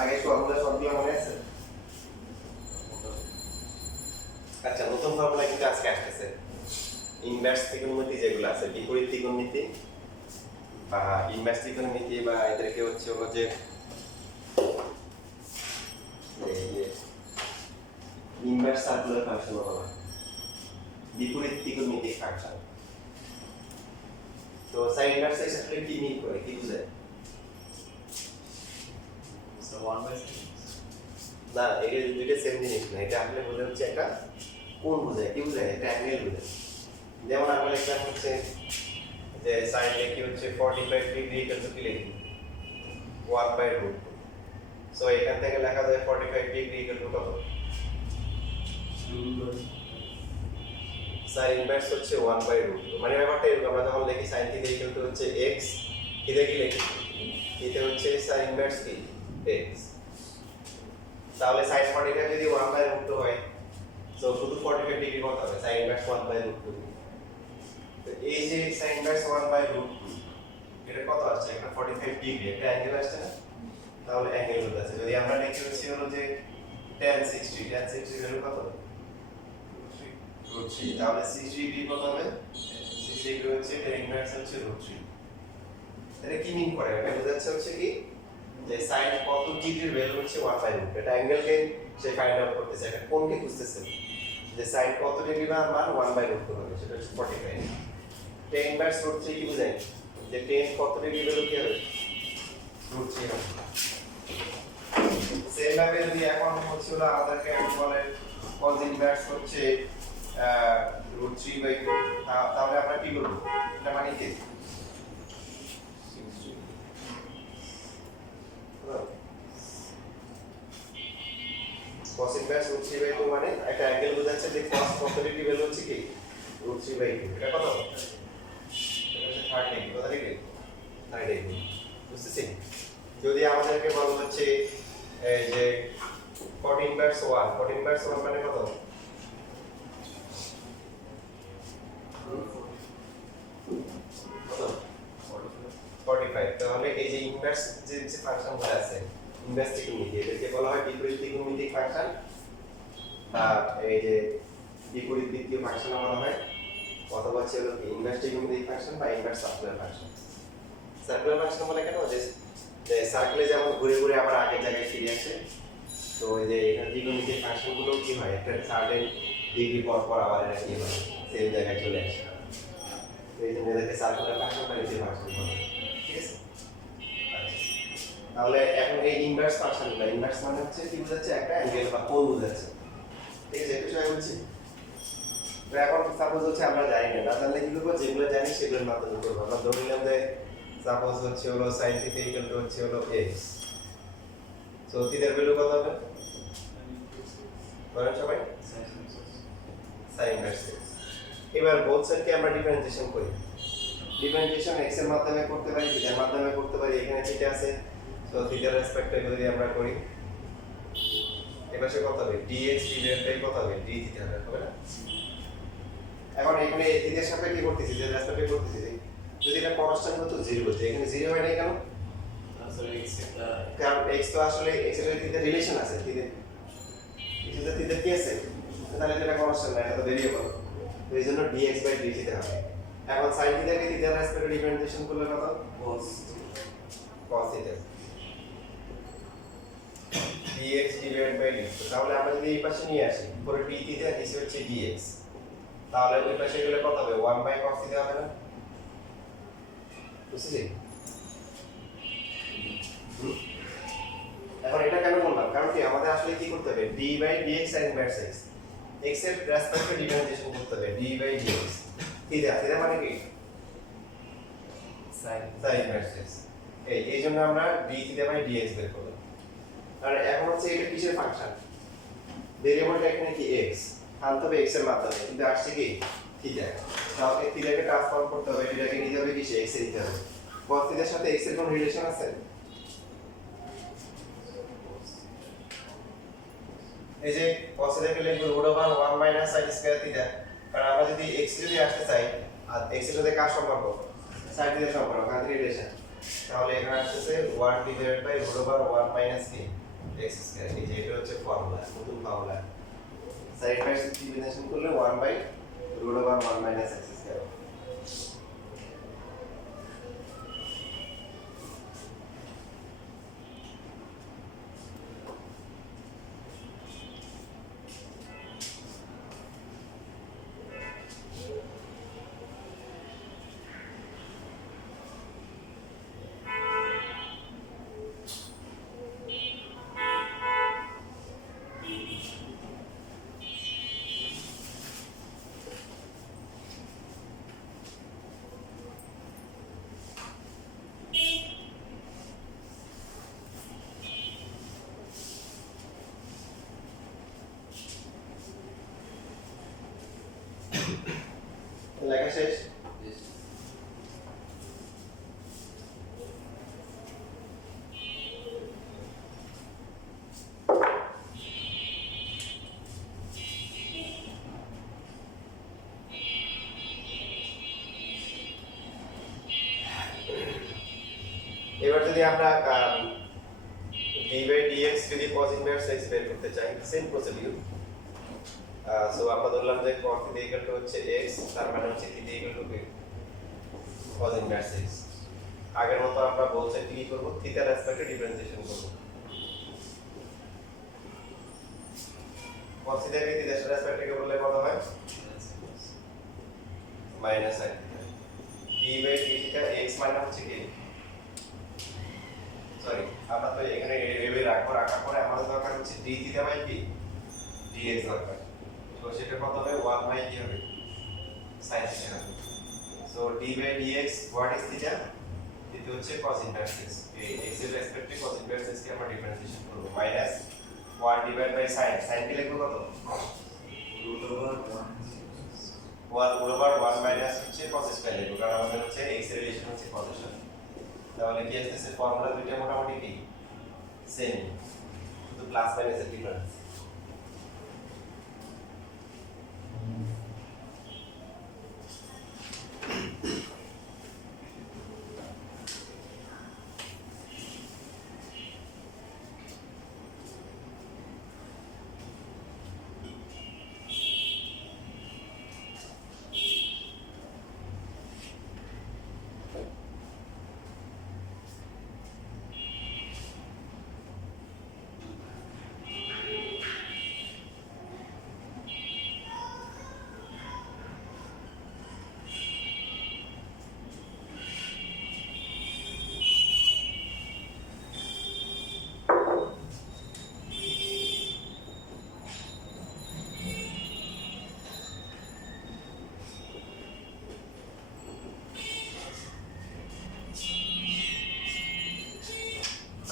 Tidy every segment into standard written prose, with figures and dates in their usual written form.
আগে ফর্মুলা সবগুলো মনে আছে? আচ্ছা, নতুন ফর্মুলা কিন্তু আজকে আসতেছে। ইনভার্স ত্রিকোণমিতি যেগুলো আছে, বিপরীত ত্রিকোণমিতি বা ইনভার্স ত্রিকোণমিতি, বা এদেরকে হচ্ছে হলো যে ইনভার্স সার্কুলার ফাংশন বলা হয়, বিপরীত ত্রিকোণমিতিক ফাংশন। তো সাইন ইনভার্স এর সাথে কি মিল করে, কি বোঝায়? So 1/6 না, এটা দুইটা সেম জিনিস না। এটা আসলে বোঝায় হচ্ছে একটা কোণ বোঝায়, কি বোঝায়? একটা অ্যাঙ্গেল বোঝায়। যেমন আমরা লিখলাম হচ্ছে যে সাইন কি হচ্ছে 45 ডিগ্রি ইকুয়াল টু কি লিখি 1/√2। সো এখান থেকে লেখা যায় 45 ডিগ্রি ইকুয়াল টু কত? সাইন ইনভার্স হচ্ছে 1/√2। মানে ব্যাপারটা এরকম, আমরা যখন লিখি সাইন থিটা ইকুয়াল টু হচ্ছে x, থিটা কি লিখি? থিটা হচ্ছে সাইন ইনভার্স কি x। তাহলে সাইন 45 যদি 1/√2 হয়, সো শুধু 45 ডিগ্রি কত হবে? Sign inverse 1/√2। তো এই যে সাইন ইনভার্স 1/√2, এটা কত আসছে? একটা 45 ডিগ্রি, একটা অ্যাঙ্গেল আসছে না? তাহলে অ্যাঙ্গেল হতে আছে। যদি আমরা লিখি হচ্ছে হলো যে tan 60 ভ্যালু কত? √3। তাহলে 60 ডিগ্রি কত হবে? 60 ডিগ্রি হচ্ছে tan ইনভার্স হচ্ছে √3। এটা কি মিন করে? এটা বোঝাচ্ছে হচ্ছে কি যে sin কত ডিগ্রির ভ্যালু হচ্ছে 1/√2। এটা অ্যাঙ্গেলকে সে ফাইন্ড আউট করতেছে, এটা কোণকে খুঁজতেছে যে sin কত ডিগ্রি মান 1/√2 হবে, সেটা হচ্ছে 45। tan ইনভার্স √3 কি বোঝায়? যে tan কত ডিগ্রি ভ্যালু কি হবে? √3 হবে। সেম ভাবে যদি এখন হচ্ছে হলো আমাদেরকে বলে cos ইনভার্স হচ্ছে √3/2, তাহলে আমরা কি করব? এটা মানে কি? cos ইনভার্স √3/2 মানে একটা অ্যাঙ্গেল বোঝাচ্ছে যে cos কত ডিগ্রি ভ্যালু হচ্ছে কি √3/2। এটা কত? এটা হচ্ছে 30 ডিগ্রি। কত ডিগ্রি? 30 ডিগ্রি। বুঝতেছেন? যদি আমাদেরকে বলা হচ্ছে এই যে cot ইনভার্স 1 মানে কত? 45। তাহলে এই যে ইনভার্স যে ফাংশনগুলো আছে, ইনভার্স ত্রিকোণমিতি, এদেরকে বলা হয় বিপরীত ত্রিকোণমিতিক ফাংশন, বা এই যে বিপরীত বৃত্তীয় ফাংশন বলা হয়, অথবা হচ্ছে হলো কি ইনভার্স ত্রিকোণমিতিক ফাংশন বা inverse circular function. Circular function বলে কেন? যে সার্কেলে যেমন ঘুরে ঘুরে আবার আগের জায়গায় ফিরে আসে, তো এই যে এখানে ত্রিকোণমিতিক ফাংশনগুলো কি হয়, একটা সার্টেন ডিগ্রি পর পর আবার এটা কি হয়, সেম জায়গায় চলে আসে। তো এই জন্য এদেরকে সার্কুলার ফাংশন বা রিলেটিভ ফাংশন বলে। ঠিক আছে? তাহলে এখন এই ইনভার্স ফাংশনগুলো, ইনভার্স মানে হচ্ছে কি বোঝাচ্ছে? একটা অ্যাঙ্গেল বা কোণ বোঝাচ্ছে। ঠিক আছে? একটু সময় বলছি। তো এখন সাপোজ হচ্ছে আমরা জানি না, জানলে কি করবো? যেগুলো জানি সেগুলোর মাধ্যমে করবো। আমরা ধরে নিলাম যে সাপোজ হচ্ছে হলো sin থিটা ইকুয়াল টু হচ্ছে হলো x। সো থিটার ভ্যালু কত হবে? বলেন সবাই। sin inverse x। এবার বোথ সাইডকে আমরা ডিফারেন্সিয়েশন করি। ডিফারেন্সিয়েশন x এর মাধ্যমে করতে পারি, থিটার মাধ্যমে করতে পারি। এখানে থিটা আছে, সো থিটার রেসপেক্টে যদি আমরা করি, এবারে কত হবে? dx ডিভাইডেড কত হবে? d থিটা হবে না? এখন এখানে থিটার সাথে কি করতেছি? যে রেসপেক্টে করতেছি, যদি এটা কনস্ট্যান্ট হতো 0 হতো, এখানে 0 হয় না কেন? আসলে x এটা কারণ x তো আসলে x এর সাথে থিটার রিলেশন আছে, থিটা এর সাথে থিটা কি আছে? তাহলে এটা কনস্ট্যান্ট না, এটা তো ভেরিয়েবল। তো এইজন্য dx/dt তে হবে। এখন sin থিটাকে থিটার রেসপেক্টে ডিফারেন্সিয়েশন করলে কত? cos cos theta dx dt। তাহলে আমরা যদি এই পাশে নিয়ে আসি, উপরে d থিটা নিচে হচ্ছে dx, তাহলে ওই পাশে গেলে কত হবে? 1/cos থিটা হবে না? বুঝছিস? এখন এটা কেন বললাম? কারণ কি আমাদের আসলে কি করতে হবে? d/dx sin inverse x, x এর রেসপেক্টে ডিফারেন্সিয়েশন করতে হবে। d/dx থিটা মানে কি? sin inverse x। এই জন্য আমরা d θ/dx বের করলাম। আর এখন হচ্ছে এটা কিসের ফাংশন? ভেরিয়েবলটা এখানে কি x, আনতে হবে x এর মাধ্যমে, কিন্তু আসছে কি থিটা। তাহলে থিটাকে ট্রান্সফর্ম করতে হবে, থিটাকে নিতে হবে কিসে? x এ নিতে হবে। cos থিটার সাথে x এর কোন রিলেশন আছে? এই যে cos থিটাকে লিখব √1 sin স্কয়ার থিটা। কারণ আমরা যদি x যদি আসতে চাই, আর x এর সাথে কার সম্পর্ক? sin থিটার সম্পর্ক, কার রিলেশন? তাহলে এখানে আসছে 1 divided by root over 1 minus কি x স্কয়ার। এই যে এটা হচ্ছে ফর্মুলা, নতুন formula. Side by side division করলে 1 by root over 1 minus x square. লেখা শেষ। এবার যদি আমরা d বাই dx যদি cos ইনভার্স x বের করতে চাই, সেম প্রসিডিউর। সো আমরা ধরলাম যে cos থিটা ইকুয়াল টু হচ্ছে x, তার মানে হচ্ছে theta equal to cos inverse x। আগের মতো আমরা বলতে কি করব, থিটার রেসপেক্টে ডিফারেন্সিয়েশন করব। cos থিটা কে থিটার রেসপেক্টে কে বললে কত হয়? Minus sin theta. d by d theta x মানে হচ্ছে কি, সরি আমরা তো এখানে এভাবে রাখার পরে আমাদের দরকার হচ্ছে d থিটা বাই কি dx দরকার। তো সেটা কত হবে? 1 বাই কি হবে? sin থিটা হবে। So d by dx what is theta? এটা হচ্ছে cos ইনভার্স x। এই x এর রেসপেক্টে cos ইনভার্স x কে আমরা ডিফারেন্সিয়েশন করব। Minus 1 divide by sin। sin কি লিখব কত? root over 1 1 ওভার 1 মাইনাস হচ্ছে cos স্কয়ার লিখব, কারণ আমাদের হচ্ছে x এর রিলেশন হচ্ছে cos এর সাথে। তাহলে কি আসছে? ফর্মুলা দুইটা মোটামুটি কি সেম, শুধু প্লাস মাইনাসের ডিফারেন্স।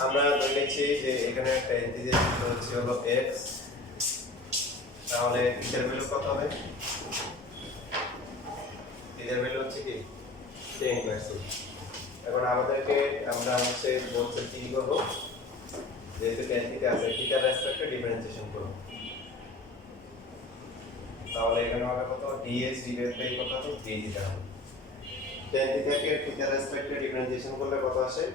আমরা ধরে নিচ্ছি যে এখানে একটা ইন্টিজার হচ্ছে হলো x, তাহলে থিটার ভ্যালু কত হবে? থিটার ভ্যালু হচ্ছে কি 10%। এখন আমাদেরকে আমরা হচ্ছে বলতে কি করব, যেহেতু tan থিটা আছে থিটার রেসপেক্টে ডিফারেন্সিয়েশন করব। তাহলে এখানে হবে কত? dx ডিভাইড বাই কত হবে? d থিটা হবে। tan থিটাকে থিটার রেসপেক্টে ডিফারেন্সিয়েশন করলে কত আসে?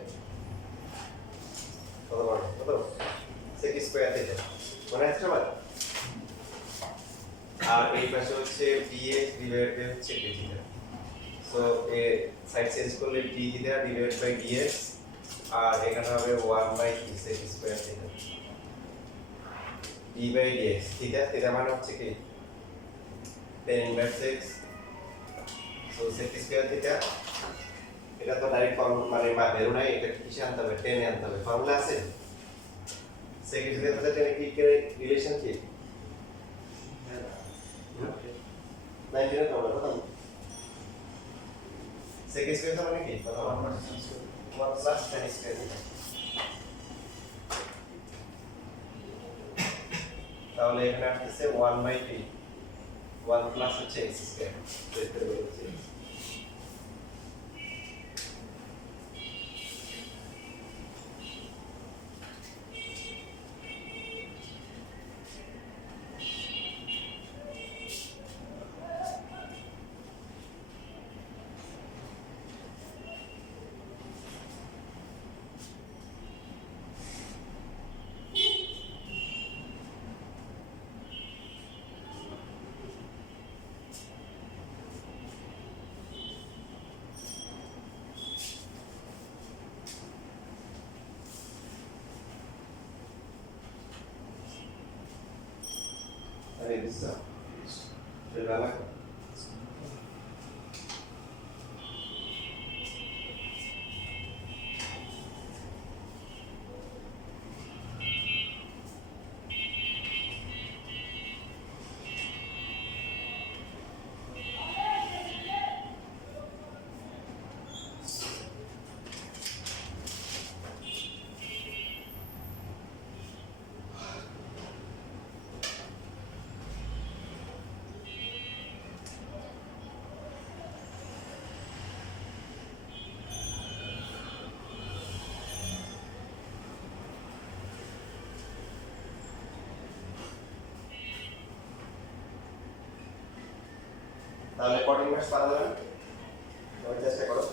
কত বড়? কত? sec square theta. মনে আছে সবার? আর এই পাশে হচ্ছে dx ডিভাইড বাই হচ্ছে d থিটা। সো এ সাইড চেঞ্জ করলে d theta divide by dx, আর এখানে হবে 1 বাই sec square theta. d by dx theta, theta মানে হচ্ছে কি tan inverse x। So sec square theta, এটা তো ডাইরেক্ট ফর্মুলা মানে বেরো নাই, এটা কিসে আনতে হবে? টেনে আনতে হবে। ফর্মুলা আছে sec স্কয়ার থিটা টেনে কি রিলেশন কি? 19 এর ফর্মুলা কত? sec স্কয়ার থিটা মানে কি? কত? 1 প্লাস tan স্কয়ার থিটা। তাহলে এখানে আসছে 1 বাই 3, 1 প্লাস হচ্ছে x স্কয়ার। তো এটা হচ্ছে বুঝছো ভালো তাহলে কত ইনভার্স পারা যাবে তুমি চেষ্টা করো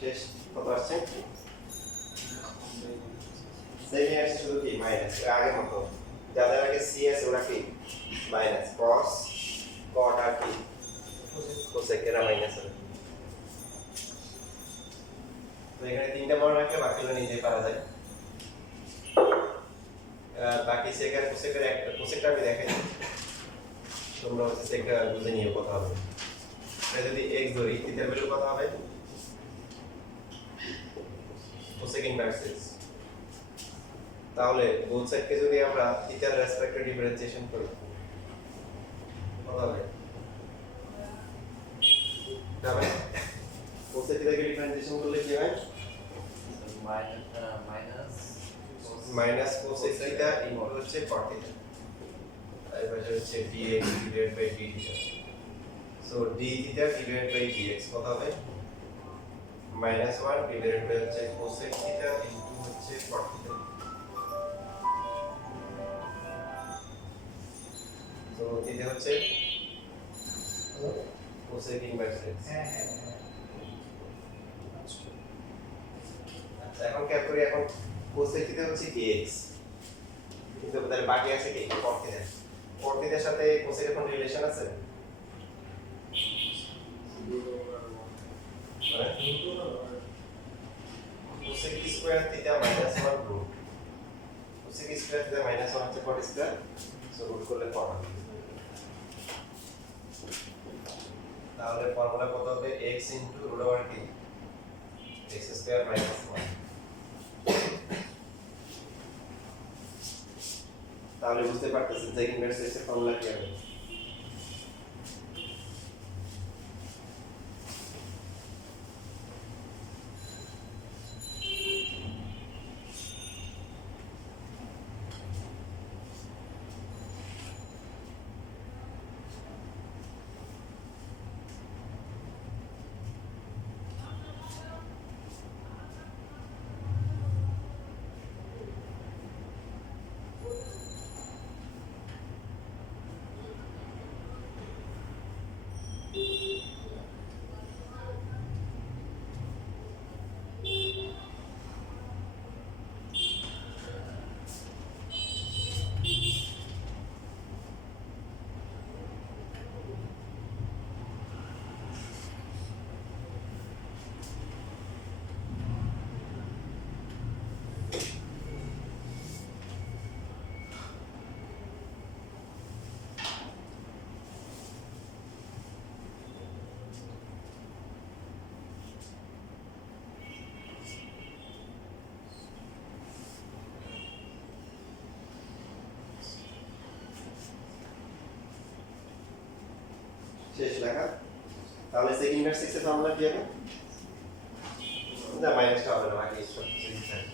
শেষ কত আসছে সেমি আসছে শুধু কি মাইনাস আগের মতো যাদের আগে সি আছে ওরা কি মাইনাস cos cot আর কি cosec এরা মাইনাস হবে তো এখানে তিনটা মনে রাখলে বাকিগুলো নিজেই পারা যায় বাকি sec আর cosec এর একটা cosecটা আমি দেখাই তোমরা হচ্ছে sec বুঝে নিয়ে কথা হবে এটা যদি x ধরি থিটার ভ্যালু কত হবে cosec inverse x তাহলে both side কে যদি আমরা থিটার রেসপেক্টে ডিফারেন্সিয়েশন করি কত হবে তবে cosec থেকে ডিফারেন্সিয়েশন করলে কি হয় মাইনাস cosec থিটা ইনটু হচ্ছে cot থিটা আর পাশে হচ্ছে dx divided by d theta so d theta divided by dx কত হবে -1 ডিভাইডেড বাই হচ্ছে cosec থিটা ইনটু হচ্ছে cot থিটা তো এটা হচ্ছে cosec ইনভার্স x আচ্ছা এখন কি করি এখন cosec থিটা হচ্ছে dx কিন্তু তাহলে বাকি আছে কি cot থিটা cot থিটার সাথে cosec এর কোন রিলেশন আছে cosec square theta -1 root cosec square theta -1 হচ্ছে cot স্কয়ার সো রুট করলে cot হবে তাহলে ফর্মুলা কত হবে x √√কি x স্কয়ার - 1 তাহলে বুঝতে পারতেছেন যে ইনভার্স x এর ফর্মুলা কি হবে শেষ লেখা। তাহলে সেক ইনভার্স এক্স এর ফর্মুলা কি হবে? না মাইনাসটা হবে না, বাকি সব ঠিক থাকে।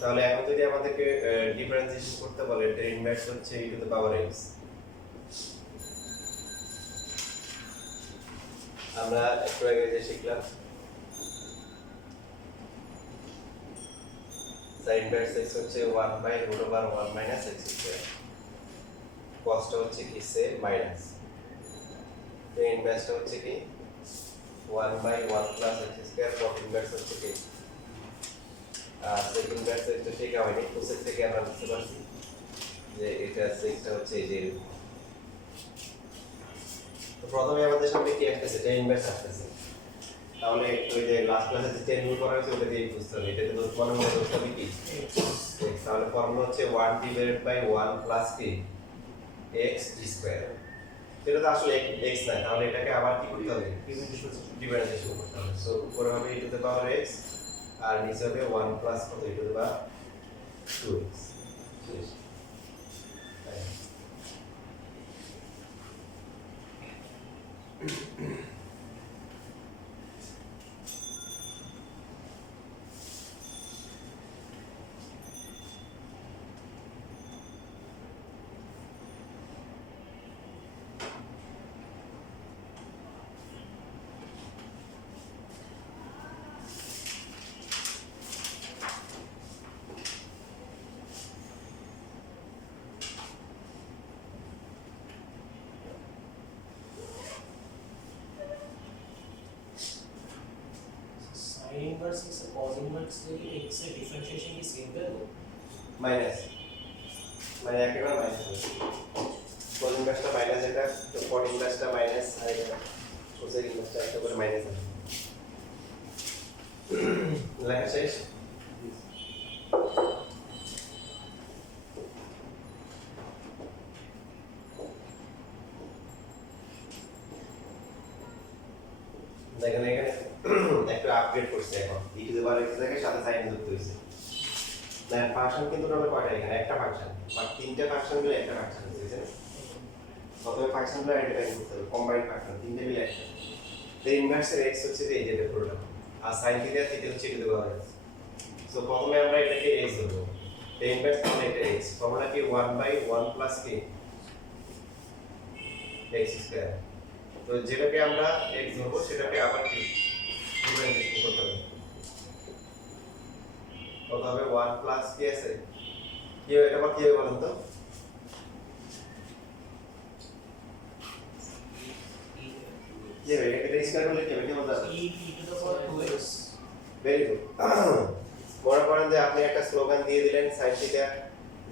তাহলে এখন যদি আমাদেরকে ডিফারেন্সিয়েশন করতে বলে, এর ইনভার্স হচ্ছে e to the power x। আমরা একটু আগে যে শিখলাম sin ইনভার্স x হচ্ছে 1/√1 মাইনাস x স্কয়ার। cosটা হচ্ছে কি সে মাইনাস, tan ইনভার্সটা হচ্ছে কি 1/1 plus x square. cos inverse হচ্ছে কি সেক ইনভার্স এটা ঠিক হয়নি, কোসেক থেকে আমরা বুঝতে পারছি যে এটা সেকটা হচ্ছে এই যে। তো প্রথমে আমাদের সামনে কি আসছে, tan ইনভার্স আসছে। তাহলে ওই যে লাস্ট ক্লাসে যে tan রুল করা হয়েছে ওটা দিয়ে বুঝতে হবে, এটাতে দোষ মনে মনে দোষ হবে কি x। তাহলে ফর্মুলা হচ্ছে 1 ডিভাইডেড বাই 1 প্লাস কি x স্কয়ার। এটা তো আসলে x না, তাহলে এটাকে আবার কি করতে হবে, ডিফারেন্সিয়েশন করতে হবে। সো উপরে হবে e to the power x আর নিচে হবে 1 প্লাস কত e to the power 2x। শেষ। sin inverse is a cos inverse x এর ডিফারেন্সিয়েশন কি সেম তাই তো? মাইনাস মানে একেবারে মাইনাস হবে। cos ইনভার্সটা মাইনাস, এটা তো cot ইনভার্সটা মাইনাস, আর এটা cosec ইনভার্সটা একেবারে মাইনাস হবে। লেখা শেষ। দেখেন এখানে একটু আপগ্রেড করছে, এখন e to the power x থেকে সাথে sin যুক্ত হয়েছে। না ফাংশন কিন্তু টোটাল কয়টা এখানে, একটা ফাংশন, বাট তিনটে ফাংশন মিলে একটা ফাংশন হয়েছে না। প্রথমে ফাংশনগুলো আইডেন্টিফাই করতে হবে, কম্বাইন্ড ফাংশন তিনটে মিলে একটা। তো ইনভার্সের x হচ্ছে এই যে পুরোটা, আর sin থিটা থিটা হচ্ছে e to the power x। So প্রথমে আমরা এটাকে x ধরবো, তো ইনভার্স মানে এটা x, ফর্মুলা কি 1/1 প্লাস কি x স্কয়ার। তো যেটাকে আমরা x ধরবো সেটাকে আবার কি ডিফারেন্সিয়েশন করতে হবে। কত হবে 1 প্লাস কি আছে, কি এটা আবার কি হবে বলেন তো? কি হবে এটা স্কয়ার করলে কি হবে, কি বলতে e to the power 2x very good. মনে করেন যে আপনি একটা স্লোগান দিয়ে দিলেন sin থিটা,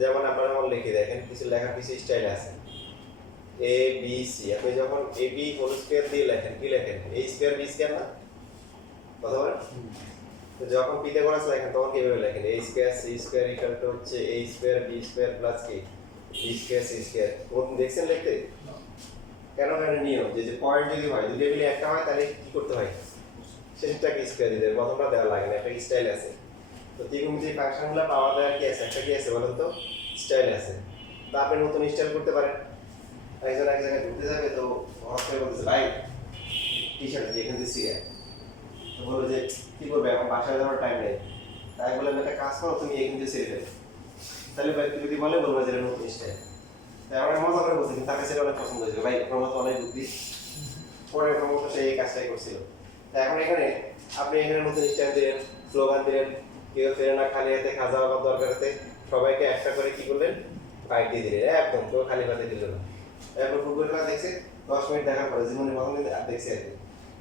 যেমন আপনারা আমার লিখে দেখেন, কিছু লেখার কিছু স্টাইল আছে a b c। আপনি যখন a b হোল স্কয়ার দিয়ে লেখেন, কি লেখেন a স্কয়ার b স্কয়ার না, কথা বলেন। তো যখন পিথাগোরাস লেখেন তখন কিভাবে লেখেন a square c square equal to হচ্ছে a square b square plus কি b স্কয়ার c স্কয়ার। কোন দেখছেন লিখতে? কেন এটা নিয়ম যে পয়েন্ট যদি হয়, দুটো মিলে একটা হয়, তাহলে কি করতে হয়, শেষটাকে স্কয়ার দিতে হয়, প্রথমটা দেওয়া লাগে না, একটা স্টাইল আছে। তো ত্রিকোণমিতিক ফাংশনগুলো পাওয়া দেওয়ার কি আছে, একটা কি আছে বলেন তো, স্টাইল আছে। তো আপনি নতুন স্টাইল করতে পারেন। একজন এক জায়গায় ঘুরতে যাবে, তো হঠাৎ করে বলতেছে ভাই টি শার্ট দিয়ে এখান থেকে সিরিয়া, তো বললো যে কি করবে, এখন বাসায় যাওয়ার টাইম নেই। তাই বললাম একটা কাজ করো, তুমি এখান থেকে সিরিয়া দেবে। তাহলে ভাই যদি বলে বলবো যে এটা নতুন স্টাইল। তাই আমরা মজা করে বলছি, কিন্তু তাকে সেটা অনেক পছন্দ হয়েছিল, ভাই প্রমোদ অনেক বুদ্ধি, পরে প্রমোদ সেই এই কাজটাই করছিল। তাই এখন এখানে আপনি এখানে নতুন স্টাইল দিলেন, স্লোগান দিলেন, কেউ ফেরে না খালি হাতে খাজা বাবার দরকারেতে, সবাইকে একটা করে কি করলেন, বাইক দিয়ে দিলেন, একদম কেউ খালি হাতে দিল না। তারপর ফুটবল খেলা দেখছে, 10 মিনিট দেখার পরে জীবনে প্রথম দিন দেখছে আর কি।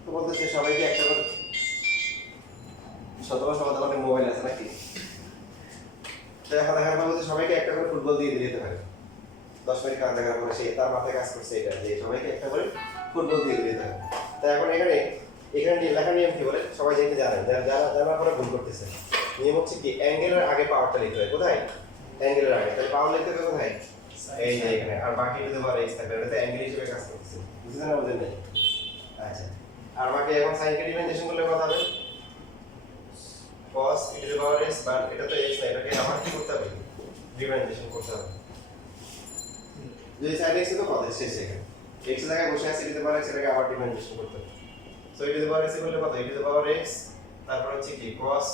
তো বলতেছে সবাইকে একটা করে, সতেরো সকালে মোবাইল আছে নাকি, দেখা দেখার পর সবাইকে একটা করে ফুটবল দিয়ে দিতে পারে। 10 মিনিট কাজ দেখার পরে সে তার মাথায় কাজ করছে এটা, যে সবাইকে একটা করে ফুটবল দিয়ে দিতে হবে। তাই এখন এখানে লেখার নিয়ম কি বলে, সবাই যেটা জানেন, জানার পরে ভুল করতেছে। নিয়ম হচ্ছে কি, অ্যাঙ্গেলের আগে পাওয়ারটা লিখতে হয়, কোথায়, অ্যাঙ্গেলের আগে। তাহলে পাওয়ার লিখতে হবে কোথায়, এই যে এখানে, আর বাকি যদি বলে x থাকবে, এটা অ্যাঙ্গেল হিসেবে কাজ করতেছে, বুঝছেন না বুঝেন নাই? আচ্ছা আর আমাকে এখন sin কে ডিফারেন্সিয়েশন করলে কত হবে cos e to the power s but এটা তো x না এটাকে আমার কি করতে হবে ডিফারেন্সিয়েশন করতে হবে যদি sin x তো কত শেষ এখানে x এর জায়গায় বসে আছে e to the power x এটাকে আবার ডিফারেন্সিয়েশন করতে হবে so e to the power x বললে কত e to the power x তারপর হচ্ছে কি cos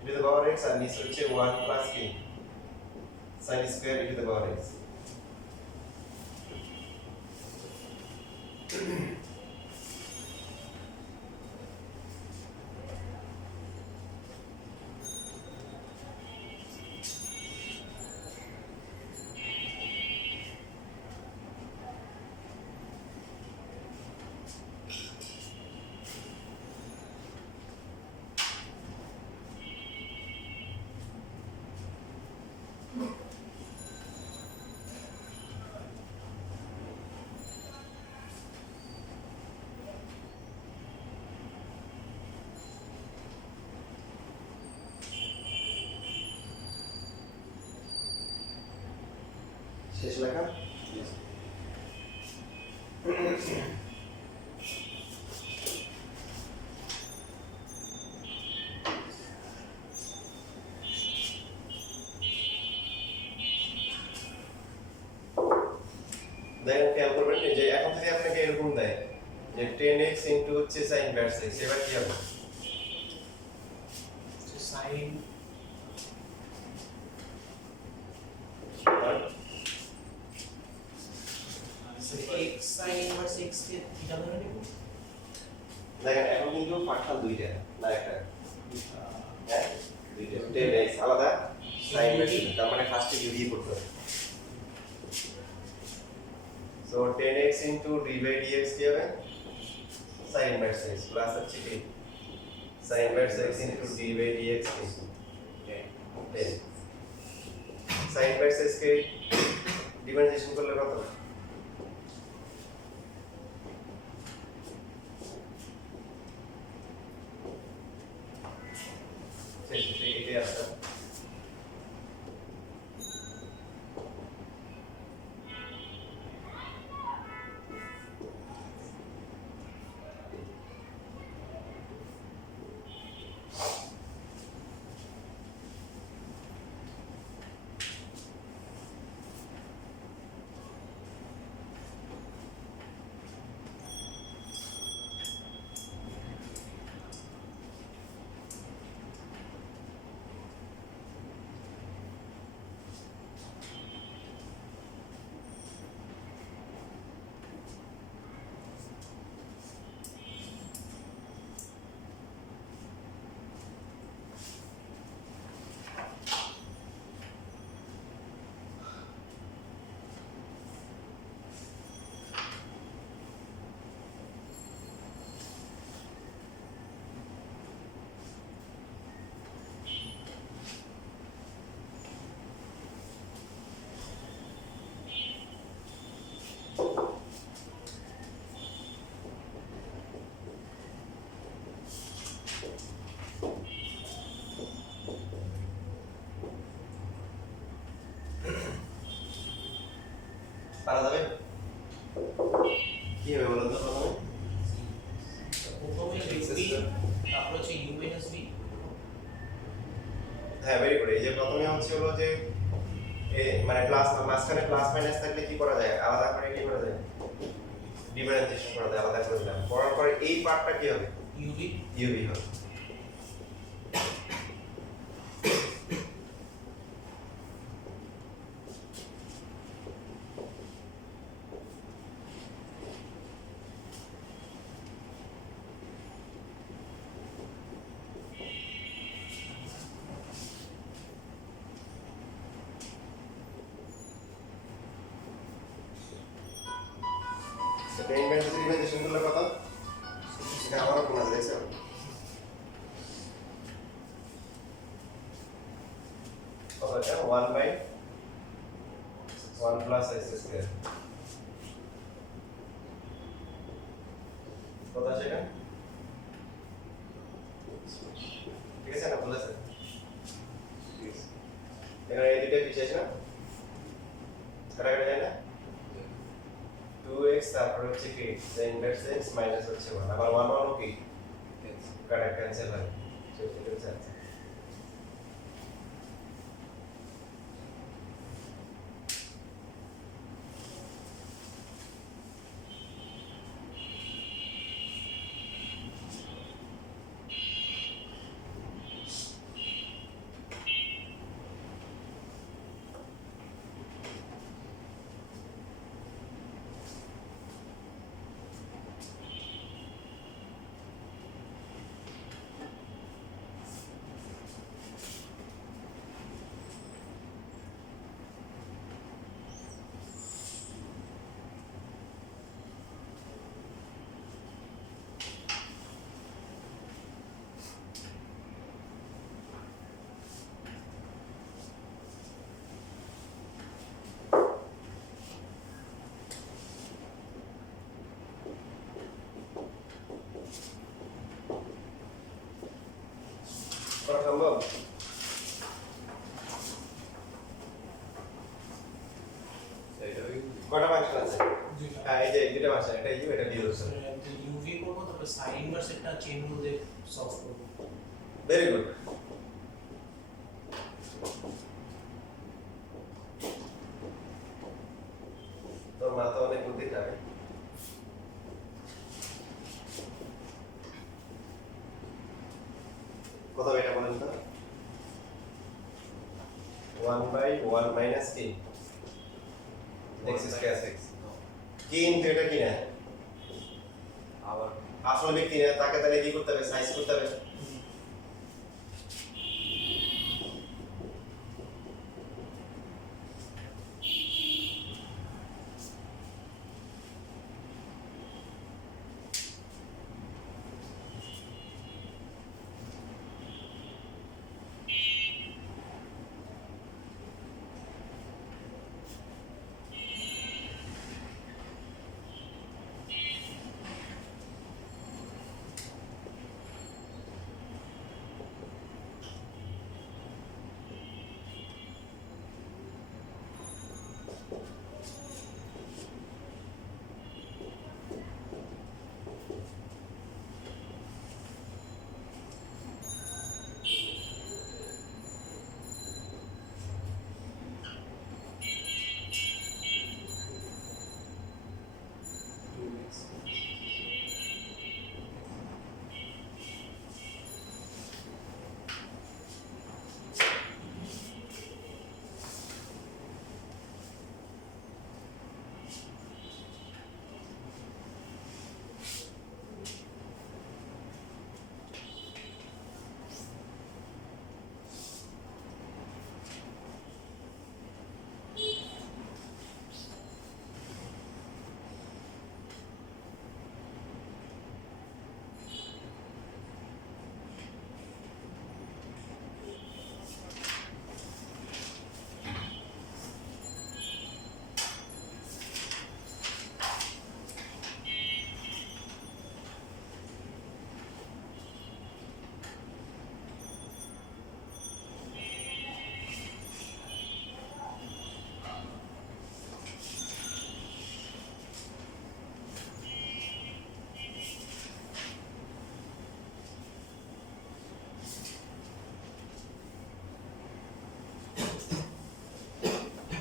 e to the power x আর নিচে হচ্ছে 1 প্লাস কি sin square e to the power x শেষ লেখা দেখেন খেয়াল করবেন যে এখন যদি আপনাকে এরকম দেয় যে 10x ইনটু হচ্ছে sin ইনভার্স x এবার কি হবে sin x sin inverse x কে থিটা ধরে নিব দেখেন এখন কিন্তু ফাংশন দুইটা না একটা হ্যাঁ দুইটা 10x আলাদা sin ইনভার্স তার মানে ফার্স্টে u দিয়ে করতে হবে so 10x into d by dx কি হবে sin ইনভার্স x প্লাস হচ্ছে কি sin inverse x into d by dx কি 10 sin ইনভার্স x কে ডিফারেন্সিয়েশন করলে কত শেষে এটাই আসছে পারা যাবে কি হবে বলুন তো প্রথমে প্রথমে u তারপর হচ্ছে u minus v হ্যাঁ ভেরি গুড এই যে প্রথমে হচ্ছে হলো যে মানে প্লাস মাঝখানে প্লাস মাইনাস থাকলে কি করা যায় আলাদা করে কি করা যায় ডিফারেন্সিয়েশন করা যায় আলাদা করে দিলাম করার পরে এই পার্টটা কি হবে uv ইউভি হবে সেটা ইনভেন্টরি করলে কত এটা আমারও কোন আছে দেখছো কত এটা 1 বাই 1 প্লাস s স্কয়ার কত আছে এটা ঠিক আছে না বলেছে এখানে এই দুটো পিছিয়ে আছে না কাটা কাটা যায় না 2 2x তারপর হচ্ছে কি ইনভার্স x মাইনাস হচ্ছে 1 আবার 1 1 কি কাটা ক্যান্সেল হয় তো এটা হচ্ছে answer। করা সম্ভব? কটা ফাংশন আছে? হ্যাঁ এই যে দুটো ফাংশন এটা ইউ এটা বিউ আছে। ইউভি করবো তারপর সাইন ইনভার্স একটা চেইন রুল দিয়ে সলভ করবো। Very good. তোর মাথা অনেক বুদ্ধি থাকে। কত এটা বলেন তো? 1/1 minus t x square 6 কি ইনটু এটা কি না আবার আসলে কি না তাকে তাহলে কি করতে হবে সাইজ করতে হবে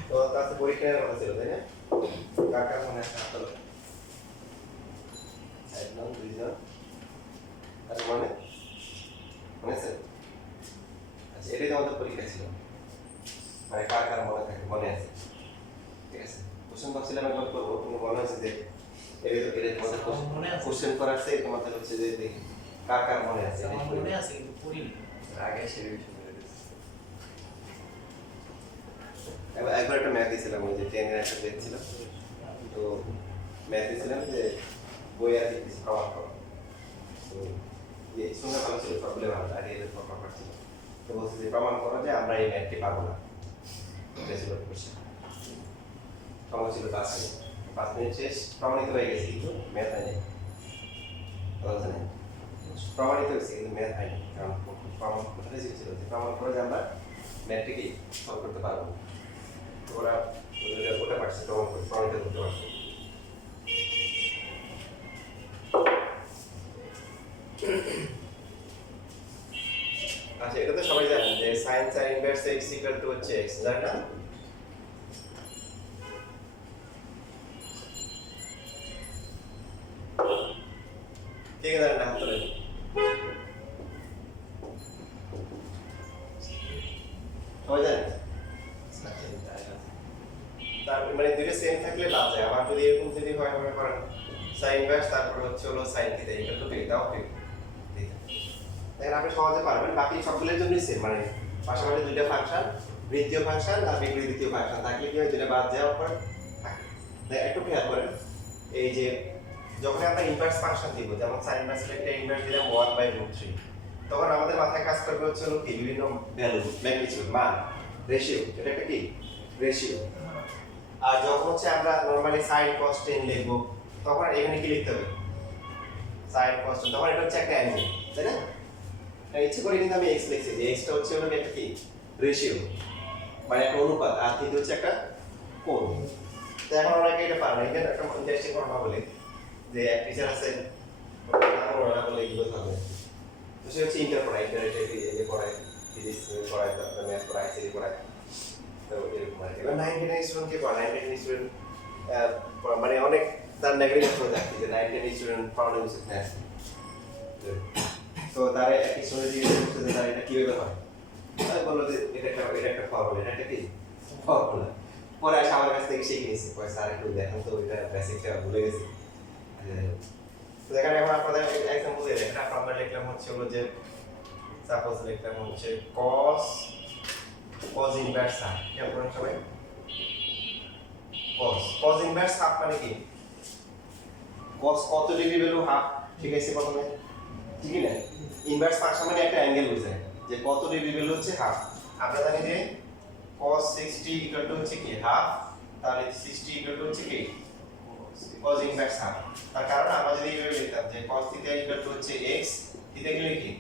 তো কাছে পরীক্ষার কথা ছিল তাই না কার কার মনে আছে হাত তোলো একদম দুইজন আর মনে আছে আচ্ছা এটাই আমাদের পরীক্ষা ছিল মানে কার কার মনে থাকে মনে আছে ঠিক আছে কোশ্চেন করছিলাম একবার করবো তুমি মনে আছে যে এটা তোমাদের মনে আছে। কোশ্চেন করার চেয়ে তোমাদের হচ্ছে যে দেখি কার কার মনে আছে আমার মনে আছে কিন্তু পড়িনি। আগে সেরে বিষয় করে দিচ্ছি একবার একটা ম্যাথ দিয়েছিলাম ওই যে 10 এর একটা ম্যাথ ছিল তো ম্যাথ দিয়েছিলাম যে বই আর কিছু প্রমাণ করো তো যে সঙ্গে ভালো ছিল সবগুলো ভালো আর এর প্রমাণ ছিল তো বলছে যে প্রমাণ করো যে আমরা এই ম্যাথটি পারবো না এটা ছিল কোশ্চেন সময় ছিল 5 মিনিট শেষ প্রমাণিত হয়ে গেছে কিন্তু ম্যাথ হয়নি কথা জানেন প্রমাণিত হয়েছে কিন্তু ম্যাথ হয়নি কারণ প্রমাণ কোথায় ছিল যে প্রমাণ করে যে আমরা ম্যাথটিকে সলভ করতে পারবো ওরা ওটা পারছে প্রমাণিত করতে পারছে x equal to হচ্ছে x জানেন না ঠিক আছে না হাত তোলেন সবাই জানেন তার মানে দুটো সেম থাকলে বাদ যায় আবার যদি এরকম যদি হয় মনে করেন sin ইনভার্স তারপর হচ্ছে হলো sin theta equal two theta okay তাহলে আপনি সহজে পারবেন বাকি সবগুলোর জন্যই সেম মানে পাশাপাশি দুইটা ফাংশন বৃত্তীয় ফাংশন আর বিপরীতীয় ফাংশন থাকলে কি হয় দুটো বাদ যাওয়ার পর থাকে তাই একটু খেয়াল করেন এই যে যখন আমরা ইনভার্স ফাংশন দিব যেমন sin ইনভার্স একটা ইনভার্স দিলাম 1/√3 তখন আমাদের মাথায় কাজ করবে হচ্ছে হলো কি বিভিন্ন ভ্যালু ম্যাগনিটিউড মান রেশিও এটা একটা কি রেশিও আর যখন হচ্ছে আমরা নরমালি sin cos tan লিখব তখন এখানে কি লিখতে হবে sin cos tan তখন এটা হচ্ছে একটা অ্যাঙ্গেল তাই না তাই ইচ্ছে করে কিন্তু আমি x লিখছি যে x টা হচ্ছে হলো একটা কি রেশিও মানে একটা অনুপাত আর থিটা হচ্ছে একটা কোণ তো এখন আমরা এটা পারবো এটা একটা ইন্টারেস্টিং কথা বলি যে এক টিচার আছে ওরা বলে এগুলো হবে তো সে হচ্ছে ইন্টার পড়ায় যে পড়ায় ফিজিক্স পড়ায় তারপরে ম্যাথ পড়ায় সিডি পড়ায় তো এরকম আর কি এবার 99 স্টুডেন্টকে পড়ায় 99 স্টুডেন্ট মানে অনেক তার নেগেটিভ করে দেখছি যে 99 স্টুডেন্ট প্রবলেমস উইথ ম্যাথ তো তার এক স্টুডেন্ট জিজ্ঞেস করছে যে তার এটা কিভাবে হয় তাই বললো যে এটা একটা ফর্মুলা এটা একটা কি ফর্মুলা পরে এসে আমার কাছ থেকে শিখে নিয়েছি পরে স্যার একটু দেখান তো এটা বেসিকটা ভুলে গেছি তো দেখেন এখন আপনাদের এক্সাম্পল দিয়ে দেখেন আমরা লিখলাম হচ্ছে হলো যে সাপোজ লিখলাম হচ্ছে cos ইনভার্স হাফ খেয়াল করেন সবাই cos ইনভার্স হাফ মানে কি cos কত ডিগ্রি ভ্যালু হাফ ঠিক আছে প্রথমে ঠিক না ইনভার্স ফাংশন মানে একটা অ্যাঙ্গেল বোঝায় যে কত ডিগ্রি ভ্যালু হচ্ছে হাফ আমরা জানি যে cos 60 ইকুয়াল টু হচ্ছে কি হাফ তাহলে 60 ইকুয়াল টু হচ্ছে কি cos ইনভার্স হাফ তার কারণ আমরা যদি এইভাবে লিখতাম যে cos থিটা ইকুয়াল টু হচ্ছে x থিটা কি লিখি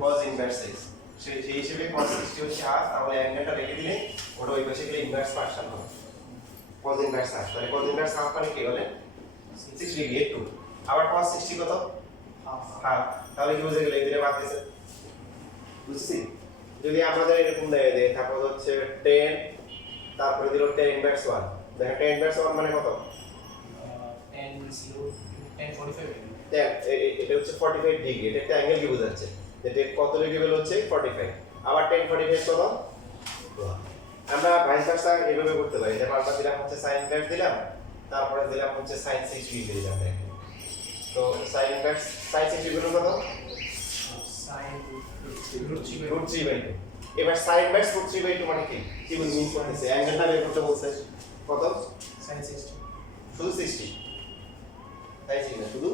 cos ইনভার্স x সেই হিসেবে cos 60 হচ্ছে হাফ তাহলে অ্যাঙ্গেলটা রেখে দিলে ওটা ওই পাশে গেলে ইনভার্স ফাংশন হবে cos ইনভার্স হাফ তাহলে cos ইনভার্স হাফ মানে কি বলে 60 ডিগ্রি একটু আবার cos 60 কত হাফ তাহলে কি বুঝে গেল এই দুটো বাদ দিয়েছে বুঝছি যদি আমাদের এরকম দেয় তারপর হচ্ছে 10 তারপরে দিল 10 ইনভার্স 1 দেখেন 10 ইনভার্স 1 মানে কত 10 এটা হচ্ছে 45 ডিগ্রি এটা একটা অ্যাঙ্গেল কি বোঝাচ্ছে যে কত ডিগ্রি ভ্যালু হচ্ছে 45 আবার 10 45 কত আমরা ভাইস ভার্সা এইভাবে করতে পারি যে বারবার দিলাম হচ্ছে sin ইনভার্স দিলাম তারপরে দিলাম হচ্ছে sin 60 ডিগ্রি দিলাম তো sin ইনভার্স sin 60 ভ্যালু কত √3/2 এবার sin ইনভার্স √3/2 মানে কি কি মিন করতেছে অ্যাঙ্গেলটা বের করতে বলছে কত sin 60 শুধু 60 তাই ছিল শুধু